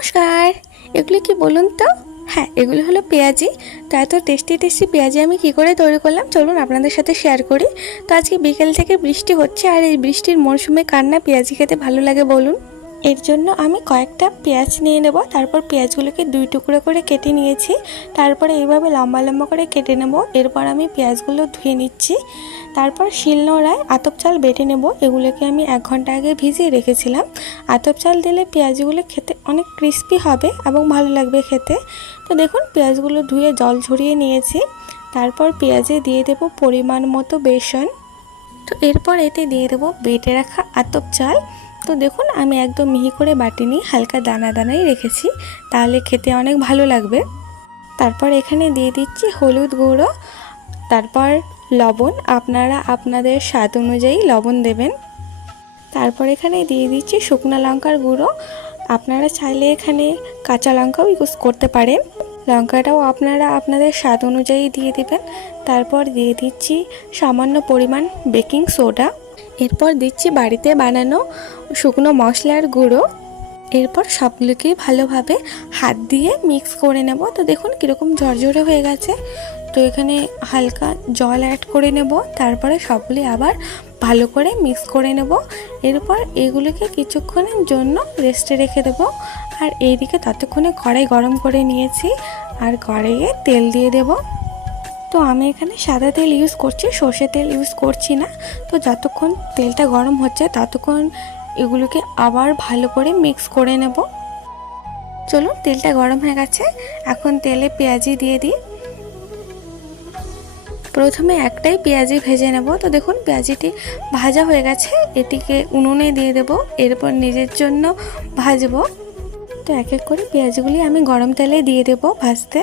নমস্কার। এগুলো কি বলুন তো? হ্যাঁ, এগুলো হলো পেঁয়াজি। তো এত টেস্টি টেস্টি পেঁয়াজি আমি কী করে তৈরি করলাম চলুন আপনাদের সাথে শেয়ার করি। তো আজকে বিকেল থেকে বৃষ্টি হচ্ছে, আর এই বৃষ্টির মরশুমে কার না পেঁয়াজি খেতে ভালো লাগে বলুন। এর জন্য আমি কয়েকটা পেঁয়াজ নিয়ে নেব। তারপর পেঁয়াজগুলোকে 2 টুকরো করে কেটে নিয়েছি। তারপরে এইভাবে লম্বা লম্বা করে কেটে নেব। এরপর আমি পেঁয়াজগুলো ধুয়ে নিচ্ছি। তারপর শিলনোড়ায় আতপ চাল বেটে নেব। এগুলোকে আমি 1 ঘন্টা আগে ভিজিয়ে রেখেছিলাম। আতপ চাল দিলে পেঁয়াজগুলো খেতে অনেক ক্রিস্পি হবে এবং ভালো লাগবে খেতে। তো দেখুন পেঁয়াজগুলো ধুয়ে জল ঝরিয়ে নিয়েছি। তারপর পেঁয়াজে দিয়ে দেব পরিমাণ মতো বেসন। তো এরপর এতে দিয়ে দেবো বেটে রাখা আতপ চাল। তো দেখুন আমি একদম মিহি করে বাটিনি, হালকা দানা দানাই রেখেছি, তাহলে খেতে অনেক ভালো লাগবে। তারপর এখানে দিয়ে দিচ্ছি হলুদ গুঁড়ো, তারপর লবণ, আপনারা আপনাদের স্বাদ অনুযায়ী লবণ দেবেন। তারপর এখানে দিয়ে দিচ্ছি শুকনো লঙ্কার গুঁড়ো, আপনারা চাইলে এখানে কাঁচা লঙ্কাও ইউজ করতে পারেন, লঙ্কাটাও আপনারা আপনাদের স্বাদ অনুযায়ী দিয়ে দেবেন। তারপর দিয়ে দিচ্ছি সামান্য পরিমাণ বেকিং সোডা। এরপর দিচ্ছি বাড়িতে বানানো শুকনো মশলার গুঁড়ো। এরপর সবগুলোকে ভালোভাবে হাত দিয়ে মিক্স করে নেব। তো দেখুন কীরকম ঝরঝরে হয়ে গেছে। তো এখানে হালকা জল অ্যাড করে নেব। তারপরে সবগুলি আবার ভালো করে মিক্স করে নেব। এরপর এগুলোকে কিছুক্ষণের জন্য রেস্টে রেখে দেব। আর এইদিকে ততক্ষণে কড়াই গরম করে নিয়েছি, আর কড়াইয়ে তেল দিয়ে দেব। তো আমি এখানে সাদা তেল ইউজ করছি, সর্ষে তেল ইউজ করছি না। তো যতক্ষণ তেলটা গরম হচ্ছে ততক্ষণ এগুলোকে আবার ভালো করে মিক্স করে নেব। চলুন তেলটা গরম হয়ে গেছে, এখন তেলে পেঁয়াজি দিয়ে দিই। প্রথমে একটাই পেঁয়াজি ভেজে নেব। তো দেখুন পেঁয়াজিটি ভাজা হয়ে গেছে, এটিকে উনুনে দিয়ে দেব, এরপর নিজের জন্য ভাজবো। তো এক এক করে পেঁয়াজগুলি আমি গরম তেলে দিয়ে দেব ভাজতে।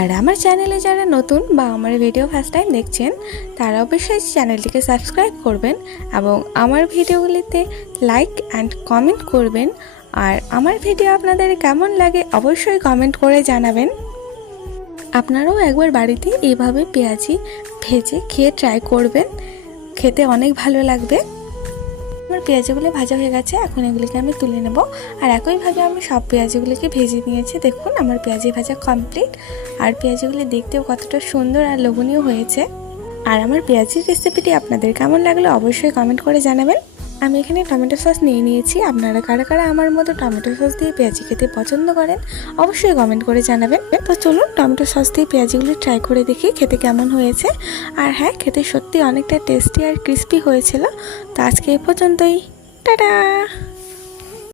আর আমার চ্যানেলে যারা নতুন বা আমার ভিডিও ফার্স্ট টাইম দেখছেন তারা অবশ্যই চ্যানেলটিকে সাবস্ক্রাইব করবেন এবং আমার ভিডিওগুলিতে লাইক অ্যান্ড কমেন্ট করবেন। আর আমার ভিডিও আপনাদের কেমন লাগে অবশ্যই কমেন্ট করে জানাবেন। আপনারাও একবার বাড়িতে এইভাবে পেঁয়াজি ভেজে খেয়ে ট্রাই করবেন, খেতে অনেক ভালো লাগবে। আমার পেঁয়াজগুলো ভাজা হয়ে গেছে, এখন এগুলিকে আমি তুলে নেব। আর একইভাবে আমি সব পেঁয়াজগুলিকে ভেজে নিয়েছি। দেখুন আমার পেঁয়াজি ভাজা কমপ্লিট। আর পেঁয়াজগুলি দেখতেও কতটা সুন্দর আর লোভনীয় হয়েছে। আর আমার পেঁয়াজির রেসিপিটি আপনাদের কেমন লাগলো অবশ্যই কমেন্ট করে জানাবেন। আমি এখানে টমেটো সস নিয়ে নিয়েছি, আপনারা কারা কারা আমার মতো টমেটো সস দিয়ে পেঁয়াজি খেতে পছন্দ করেন অবশ্যই কমেন্ট করে জানাবেন। তো চলুন টমেটো সস দিয়ে পেঁয়াজিগুলি ট্রাই করে দেখি খেতে কেমন হয়েছে। আর হ্যাঁ, খেতে সত্যি অনেকটা টেস্টি আর ক্রিস্পি হয়েছিল। তো আজকে এই পর্যন্তই, টাটা।